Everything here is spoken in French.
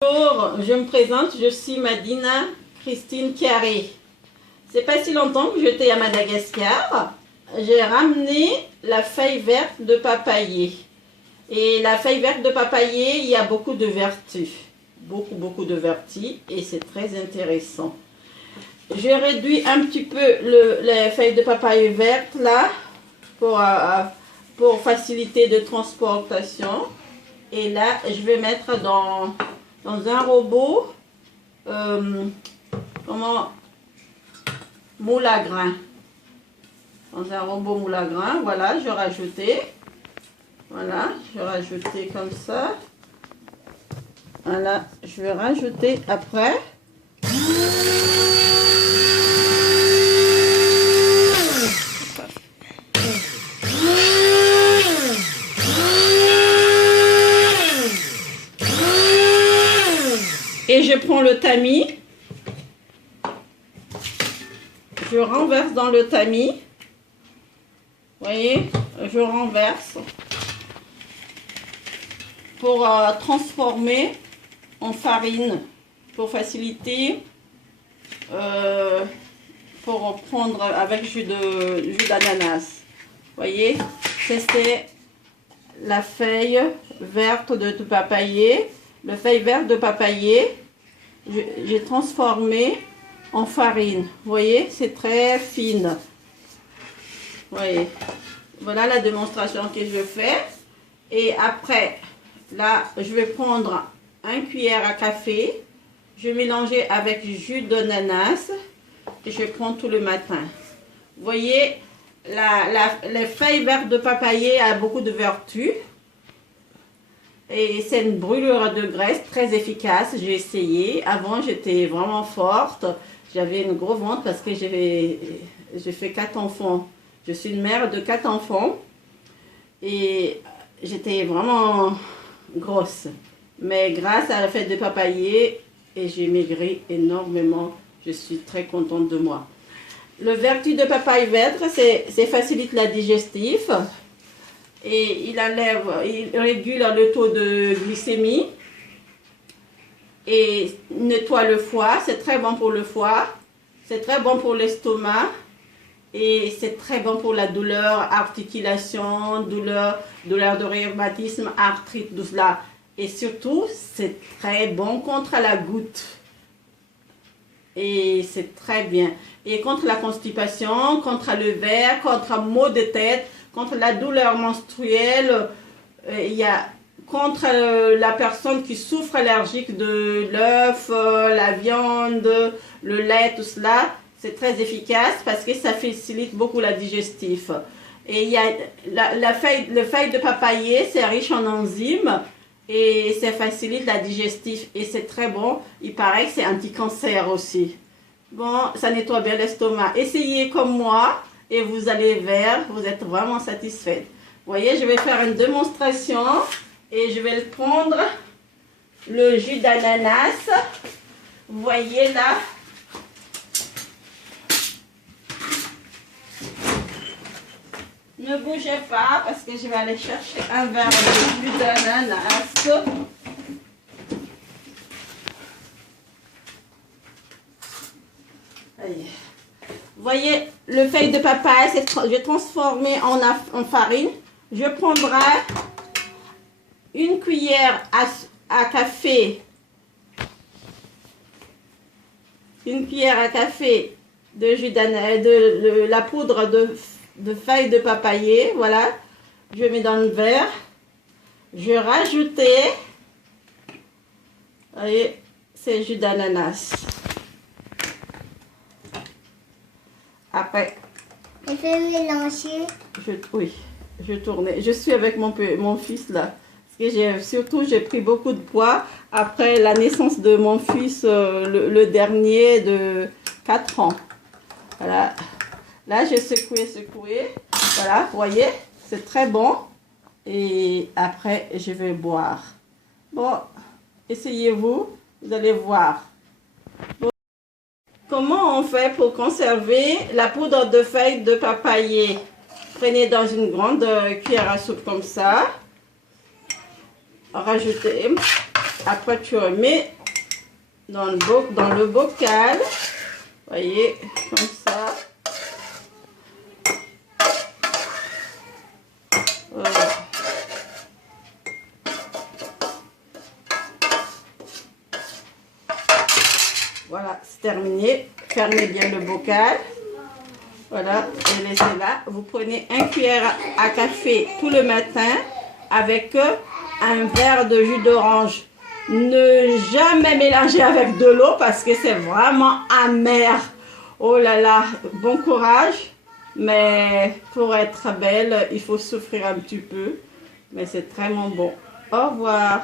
Bonjour, je me présente, je suis Madina Christine Carré. C'est pas si longtemps que j'étais à Madagascar. J'ai ramené la feuille verte de papayer. Et la feuille verte de papayer, il y a beaucoup de vertus. Beaucoup de vertus et c'est très intéressant. Je réduis un petit peu les feuilles de papaye vertes là pour faciliter de transportation. Et là, je vais mettre dans un robot moule à grains. Dans un robot moule à grains, voilà, je rajoutais. Voilà, je vais rajouter comme ça. Voilà, je vais rajouter après. Et je prends le tamis. Je renverse dans le tamis. Vous voyez, je renverse pour transformer en farine, pour faciliter, pour prendre avec jus d'ananas. Vous voyez, c'est la feuille verte de papayer. Le feuille verte de papayer, j'ai transformé en farine. Vous voyez, c'est très fine. Vous voyez, voilà la démonstration que je fais. Et après, là, je vais prendre une cuillère à café. Je vais mélanger avec du jus d'ananas et je prends tout le matin. Vous voyez, les feuilles vertes de papayer a beaucoup de vertus. Et c'est une brûlure de graisse très efficace. J'ai essayé. Avant, j'étais vraiment forte. J'avais une grosse ventre parce que j'ai fait 4 enfants. Je suis une mère de 4 enfants. Et j'étais vraiment grosse. Mais grâce à la fête de papayer, j'ai maigri énormément. Je suis très contente de moi. Le vertu de papaye verte, c'est facilite la digestif. Et il régule le taux de glycémie et nettoie le foie. C'est très bon pour le foie, c'est très bon pour l'estomac et c'est très bon pour la douleur, articulation, douleur de rhumatisme, arthrite, tout cela. Et surtout, c'est très bon contre la goutte. Et c'est très bien. Et contre la constipation, contre le verre, contre maux de tête, contre la douleur menstruelle, contre la personne qui souffre allergique de l'œuf, la viande, le lait, tout cela, c'est très efficace parce que ça facilite beaucoup la digestif. Et il y a le feuille de papayer, c'est riche en enzymes et ça facilite la digestif et c'est très bon. Il paraît que c'est anti-cancer aussi. Bon, ça nettoie bien l'estomac. Essayez comme moi. Et vous allez vers, vous êtes vraiment satisfaite. Vous voyez, je vais faire une démonstration et je vais prendre le jus d'ananas. Vous voyez là. Ne bougez pas parce que je vais aller chercher un verre de jus d'ananas. Allez. Vous voyez, le feuille de papaye, je vais transformer en farine. Je prendrai une cuillère à café. Une cuillère à café de jus de la poudre de feuilles de papayer. Voilà. Je mets dans le verre. Je rajoutais. Vous voyez, c'est jus d'ananas. Après, je vais mélanger. Oui, je tournais. Je suis avec mon fils là. Parce que j'ai pris beaucoup de poids après la naissance de mon fils, le dernier de 4 ans. Voilà. Là, j'ai secoué. Voilà, vous voyez, c'est très bon. Et après, je vais boire. Bon, essayez-vous, vous allez voir. Bon. Comment on fait pour conserver la poudre de feuilles de papayer? Prenez dans une grande cuillère à soupe comme ça. Rajoutez Après, tu remets dans le bocal. Voyez, comme ça. Voilà. Voilà, c'est terminé. Fermez bien le bocal. Voilà, et laissez là. Vous prenez une cuillère à café tout le matin avec un verre de jus d'orange. Ne jamais mélanger avec de l'eau parce que c'est vraiment amer. Oh là là, bon courage. Mais pour être belle, il faut souffrir un petit peu. Mais c'est vraiment bon. Au revoir.